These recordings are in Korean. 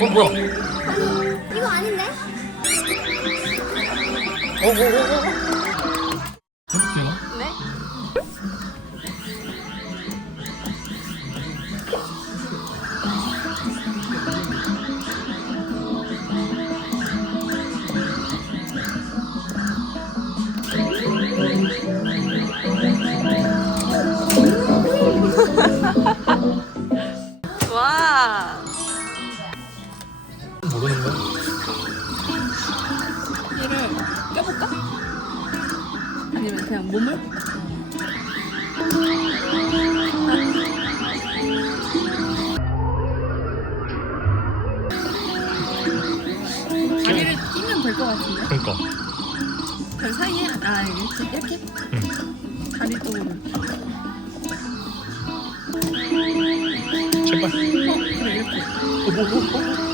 어 뭐야? 이거 아닌데? 어, 어, 어, 어. 몸을? 다리를 끼면 될 것 같은데? 그러니까. 그 사이에 아 이렇게 이렇게 응. 다리 쪽으로 제발. 어 그래 이렇게 어, 뭐, 뭐, 어,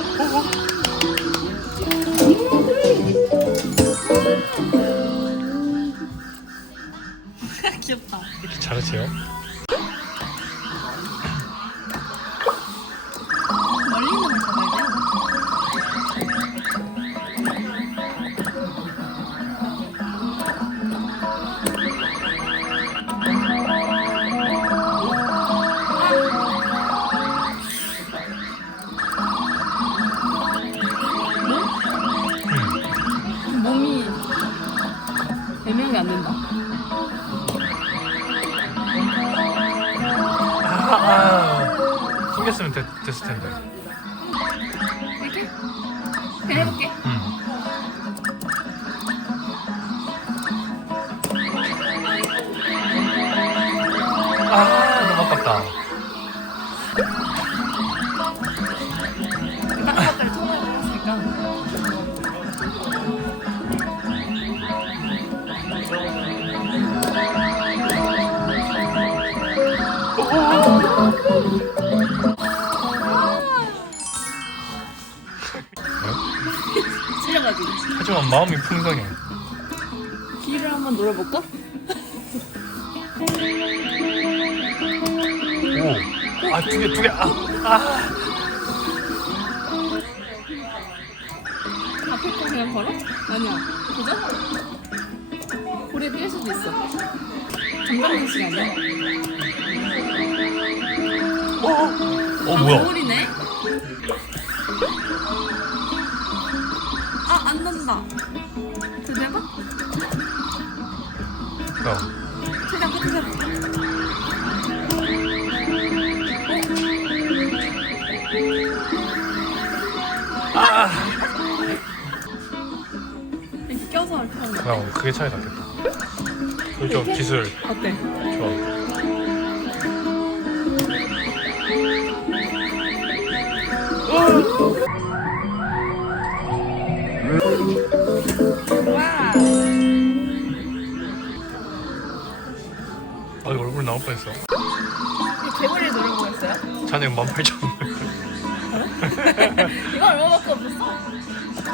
이렇게 잘하세요? 아. 숨겼으면 됐, 됐을 텐데. 이렇게? 그냥 해볼게 응. 아, 너 마음이 풍성해. 귀를 한번 놀아볼까? 오. 아, 두 개, 두 개. 아, 아. 앞에 거 그냥 걸어? 아니야 도전? 볼에 뛸 수도 있어 정답은 시간이야 어, 아, 뭐야? 거울이네? 난다. 그대로 해봐? 야, 최대한 해봐. 아. 이렇게 껴서 이렇게 하는 거. 야, 그게 차이 났겠다. 그죠, 기술. 어때? 좋아. 와. 나올 뻔했어. 개구리를 노려보고 있어요? 자네 18,000원. 이거 얼마밖에 없었어?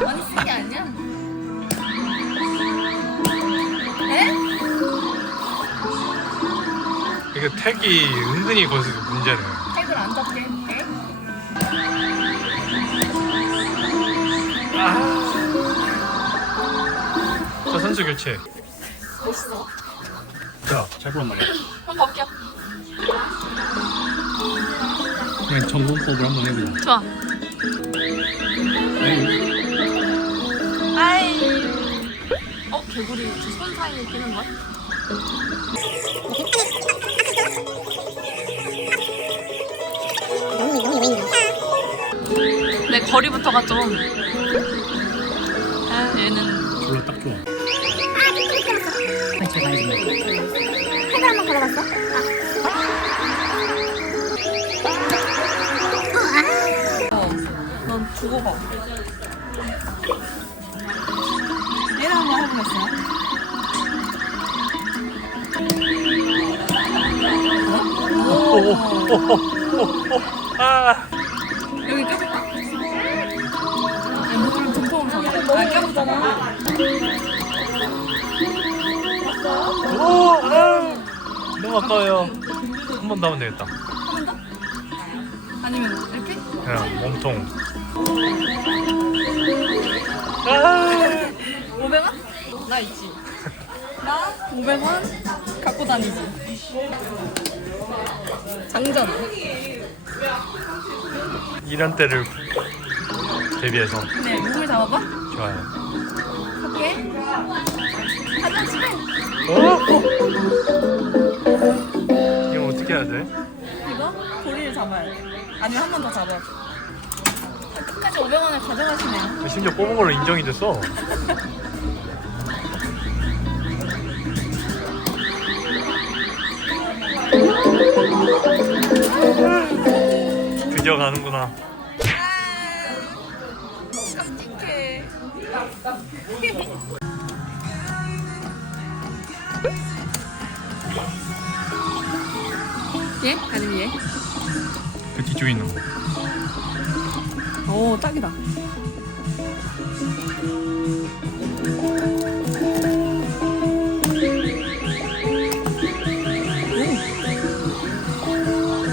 많이 쓴 게 아니야? 에? 이게 택이 은근히 거기서 문제네. 택을 안 잡게. 에? 자, 선수 교체. 멋있어. 자, 잘 말이 그냥 전공법을 한번 해보자. 좋아. 아이. 어, 개구리 손 사이에 끼는 거야? 내 거리부터가 좀. 아, 얘는 졸라 딱 좋아. 헤드 한번 걸어봤어? 어, 넌 두고 봐. 얘를 한번 해보겠어요? 아, 여기 껴볼까? 목을 통통으로 잡아. 아, 껴보잖아. 오, 아, 너무 아까워요. 한 번 더 하면 되겠다. 한번 더? 아니면 이렇게? 그냥 몸통. 아 500원? 나 있지. 나 500원 갖고 다니지. 장전. 이런 때를 대비해서 네, 몸을 잡아봐. 좋아요. 갈게. 가자, 집에. 어? 이거 어떻게 해야 돼? 이거 고리를 잡아야 돼. 아니면 한 번 더 잡아야 돼. 끝까지 500원을 가져가시네요. 심지어 뽑은 걸로 인정이 됐어. 드디어 가는구나. 깜찍해. 얘? 아니면 얘? 그 뒤쪽에 있는 거. 오, 딱이다.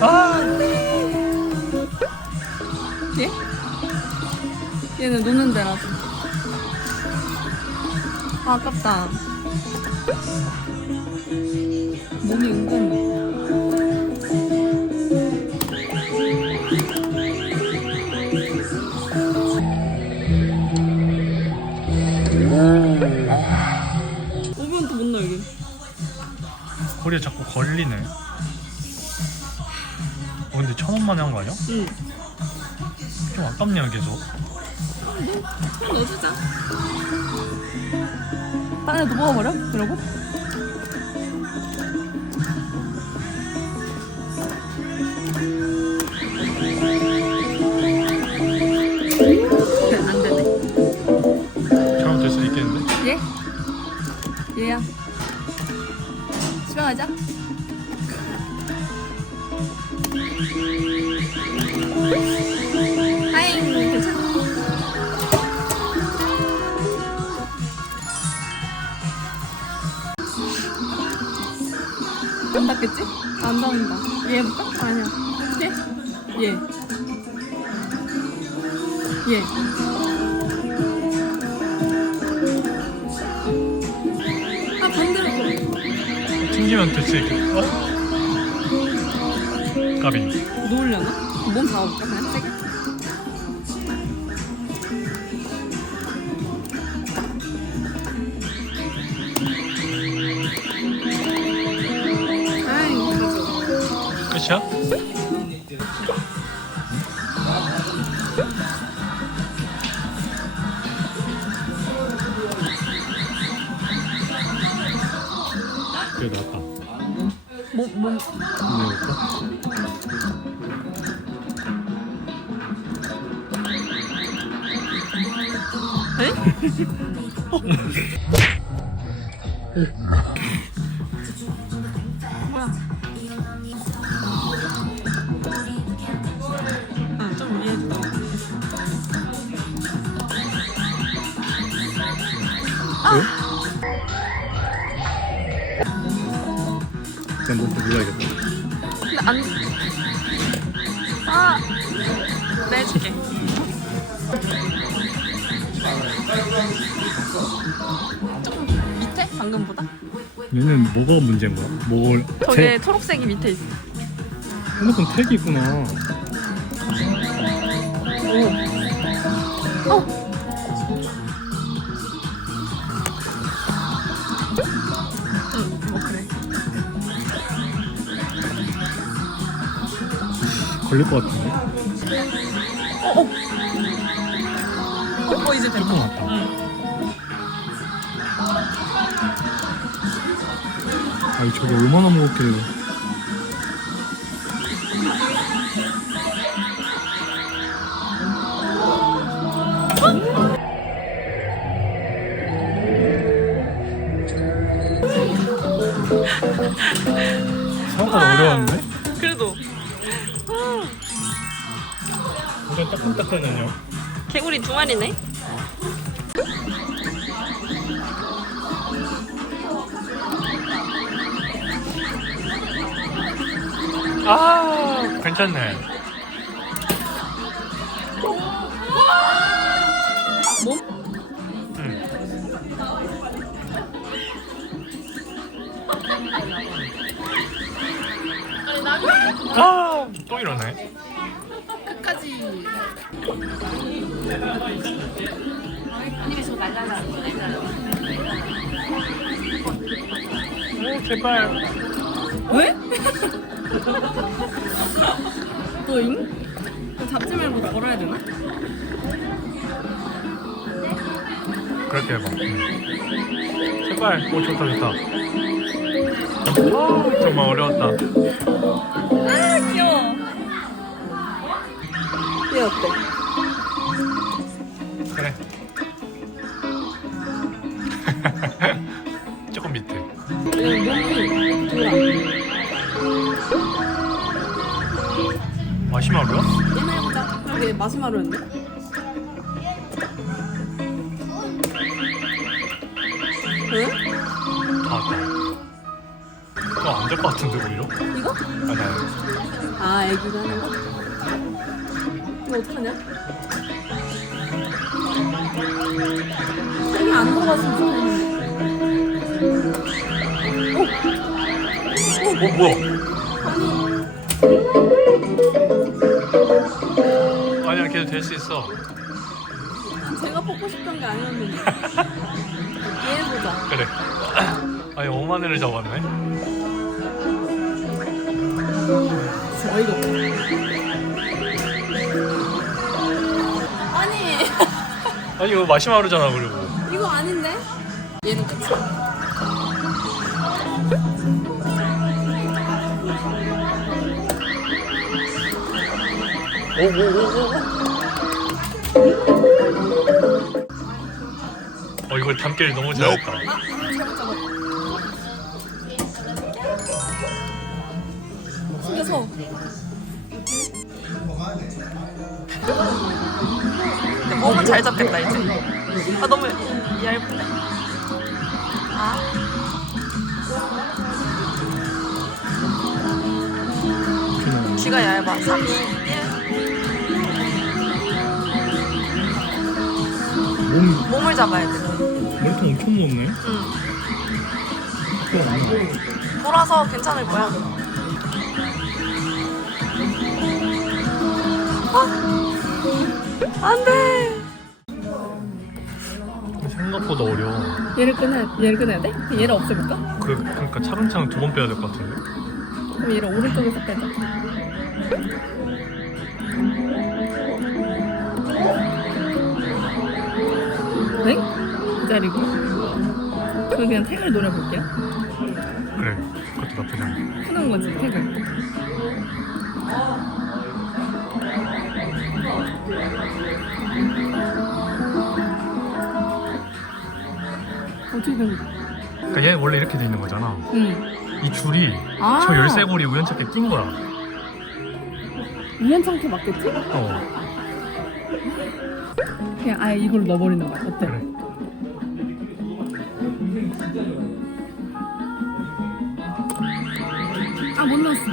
아! 얘? 얘는 노는 데라서. 아, 아깝다. 몸이 은근. 걸리네. 어, 근데 천 원만에 한 거 아니야? 응. 좀 아깝네요, 계속. 그럼 넣어주자. 안에 넣어버려? 그러고? 안 되네. 잘못될 수도 있겠는데? 얘? 얘야. 집에 가자. 닿겠지? 안 닿는다. 얘 해볼까? 아니야. 얘? 얘. 얘. 아, 반대로. 튕기면 있겠다. 어? 까비. 놓으려나? 몸 잡아볼까? 그냥 그래도. 끝이야? 그래 나왔다. 몸, 몸. 내볼까? 에? 그냥 목표 밀어야겠다. 근데 안. 아! 내줄게. 조금 밑에? 방금보다? 얘는 뭐가 문제인 거야? 뭘? 저게 초록색이 밑에 있어. 핸드폰 택이 있구나. 어! 걸릴 것 같은데? 어, 어. 어, 어, 이제 됐다. 조금 왔다. 응. 아니 저게 얼마나 무겁길래? 닭다리네? 아, 괜찮네. 뭐? 음. 아, 또 이러네. 끝까지. 오, 제발. 왜? 너잉? 잡지 말고 걸어야 되나? 그렇게 해봐. 응. 제발. 오, 좋다, 좋다. 아, 정말 어려웠다. 아 귀여워. 얘 어때? 얘 목이 돌아. 마시마로야? 얘나 해보자. 그게 마시마로였네. 응? 다 왔다. 이거 안될 것 같은데, 오히려? 이거? 아니, 아니. 아 애기가 하는 거? 이거 어떡하냐? 여기 안 들어갔으면 좋겠는데. 어, 뭐야? 아니야, 걔도 될 수 있어. 제가 뽑고 싶던 게 아니었는데. 얘 해보자. 그래. 아니, 5만 원을 잡았네. 어이가 없네. 아니, 아니, 이거 마시마로잖아, 그리고. 이거 아닌데? 얘는 끝이야. 어, 이걸 담기를 너무 잘했다. 아. 숨겨서. 몸은 잘 잡겠다 이제. 아 너무 얇은데. 아. 귀가 얇아. 3, 2, 1. 몸, 몸을 잡아야 돼. 머리통 엄청 높네. 응. 돌아서 괜찮을 거야. 아! 안 돼. 생각보다 어려워. 얘를 끊어야, 얘를 끊어야 돼? 얘를 없애볼까? 그, 그러니까 차근차근 두 번 빼야 될 것 같은데. 그럼 얘를 오른쪽에서 빼자. 네? 기다리고. 그럼 그냥 택을 노려볼게요. 그래, 그것도 나쁘지 않아. 푸는 거지, 택을. 어떻게 된 거야? 그러니까 얘 원래 이렇게 돼 있는 거잖아. 응. 이 줄이 아. 저 열쇠고리 우연찮게 낀 거야. 우연찮게 맞겠지? 어, 그냥 아예 이걸로 넣어버리는 거야. 어때? 그래. 아, 못 넣었어.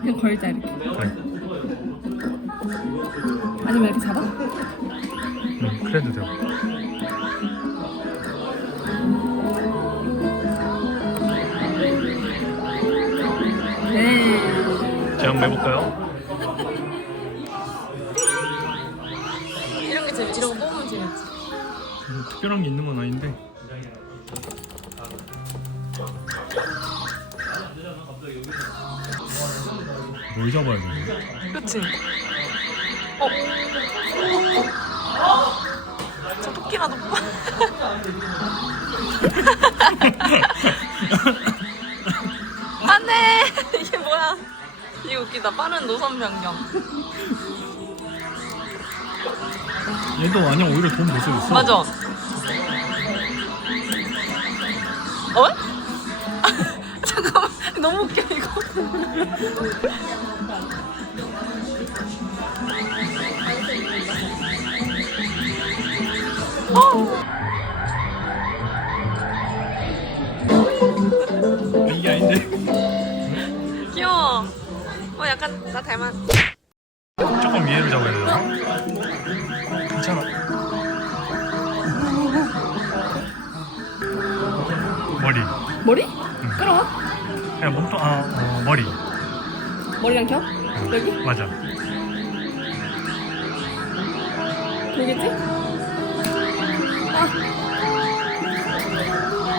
그냥 걸자, 이렇게. 그래. 아니면 이렇게 잡아? 응, 그래도 되고. 한번 해볼까요? 이런 게 재밌지. 이런 거 뽑으면 재밌지. 음, 특별한 게 있는 건 아닌데. 뭘 잡아야 되나? 그치? 어? 저 토끼라도 뽑아. 안 돼! 이게 뭐야? 이게 웃기다. 빠른 노선 변경. 얘도 아니야 오히려 돈 못 쓰고 있어. 맞아. 어? 잠깐만. 너무 웃겨, 이거. 이게 아닌데. 귀여워. 어, 약간 나 닮았. 조금 위에를 잡아야 되나? 괜찮아. 머리. 머리? 끌어와? 그냥 몸통 아 어, 머리. 머리랑 겨? 여기? 맞아. 여기지? 아,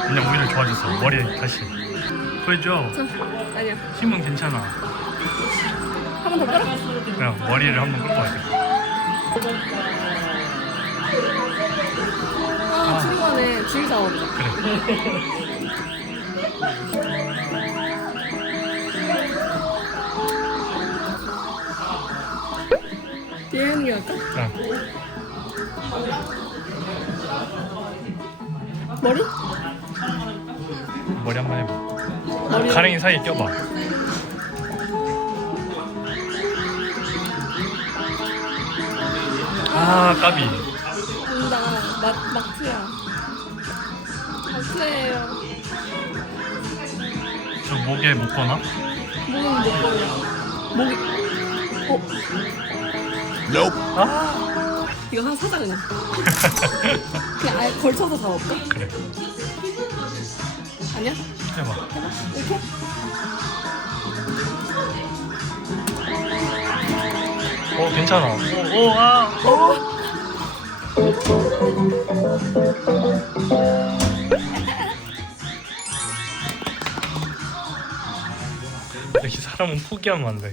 그냥 오히려 좋아졌어. 머리 다시. 보여줘. 참. 아니야. 힘은 괜찮아. 한 번 더 끌어? 그냥 머리를 한번 끌고 와야 돼. 아, 주름하네. 주위 잡아보자. 그래. 게 할까? 응. 머리? 머리 한 번 해봐. 머리. 가랭이 사이에 껴봐. 아 까비. 온다. 막, 막트야. 막트예요. 저 목에 묶거나? 목은 못 걸려. 목이. 어? 아 이거 하나 사자, 그냥. 그냥 아예 걸쳐서 잡아볼까? 그래. 아니야? 해봐. 이렇게? 어 괜찮아. 오, 오 아. 어? 역시 사람은 포기하면 안 돼.